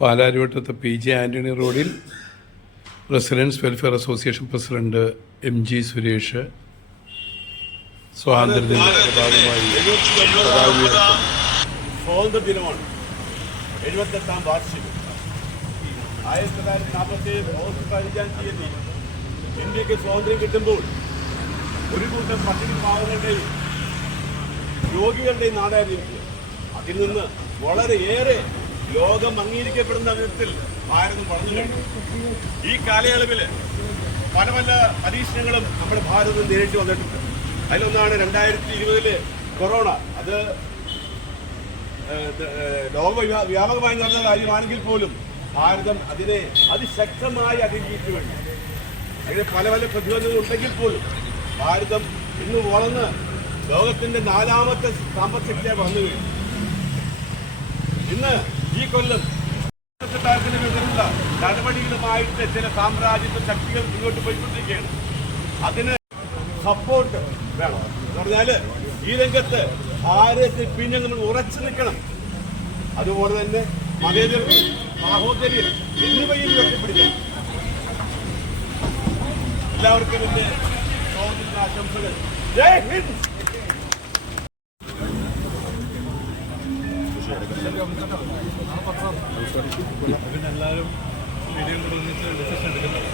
പാലാരിവട്ടത്ത് PJ Antony റോഡിൽ residence welfare association president MG Suresh സ്വാതന്ത്ര്യദിനത്തിന്റെ ഭാഗമായി സ്വാതന്ത്ര്യ ദിനമാണ്. 78ാം വാർഷികം. 1947 ഓഗസ്റ്റ് 15-ാം തീയതി ഇന്ത്യക്ക് സ്വാതന്ത്ര്യം കിട്ടുമ്പോൾ ഒരു കൂട്ടം പട്ടിക പാവങ്ങളുടെയും രോഗികളുടെയും നാടായിരുന്നു. അതിൽ നിന്ന് വളരെയേറെ ലോകം അംഗീകരിക്കപ്പെടുന്ന വിധത്തിൽ ഭാരതം വളർന്നു കഴിഞ്ഞു. ഈ കാലയളവിൽ പല പല പരീക്ഷണങ്ങളും നമ്മുടെ ഭാരതം നേരിട്ട് വന്നിട്ടുണ്ട്. അതിലൊന്നാണ് 2020 കൊറോണ. അത് ലോകവ്യാപകമായി നടന്ന കാര്യമാണെങ്കിൽ പോലും ഭാരതം അതിനെ അതിശക്തമായി അതിജീവിച്ചു കഴിഞ്ഞു. അതിന് പല പല പ്രതിബന്ധങ്ങൾ ഉണ്ടെങ്കിൽ പോലും ഭാരതം ഇന്ന് വളർന്ന് ലോകത്തിന്റെ 4ാമത്തെ സാമ്പത്തിക വന്നു കഴിഞ്ഞു. ഇന്ന് ഈ കൊല്ലം ത്തിനെതിരുള്ള നടപടികളുമായിട്ട് ചില സാമ്രാജ്യത്വ ശക്തികൾ മുന്നോട്ട് പോയിക്കൊണ്ടിരിക്കുകയാണ്. അതിന് സപ്പോർട്ട് വേണം എന്ന് പറഞ്ഞാൽ ഈ രംഗത്ത് ഭാരതത്തിൽ പിന്നെ നമ്മൾ ഉറച്ചു നിൽക്കണം. അതുപോലെ തന്നെ മതേതരത്വം, സാഹോദര്യം എന്നിവയും ഉയർത്തിപ്പിടിക്കണം. എല്ലാവർക്കും എന്റെ സ്വാതന്ത്ര്യ ആശംസകൾ. ജയ് ഹിന്ദ്. എല്ലാവരും മീഡിയം കൂടെ ഒന്നിച്ച് ഡിസിഷൻ എടുക്കുന്നത്.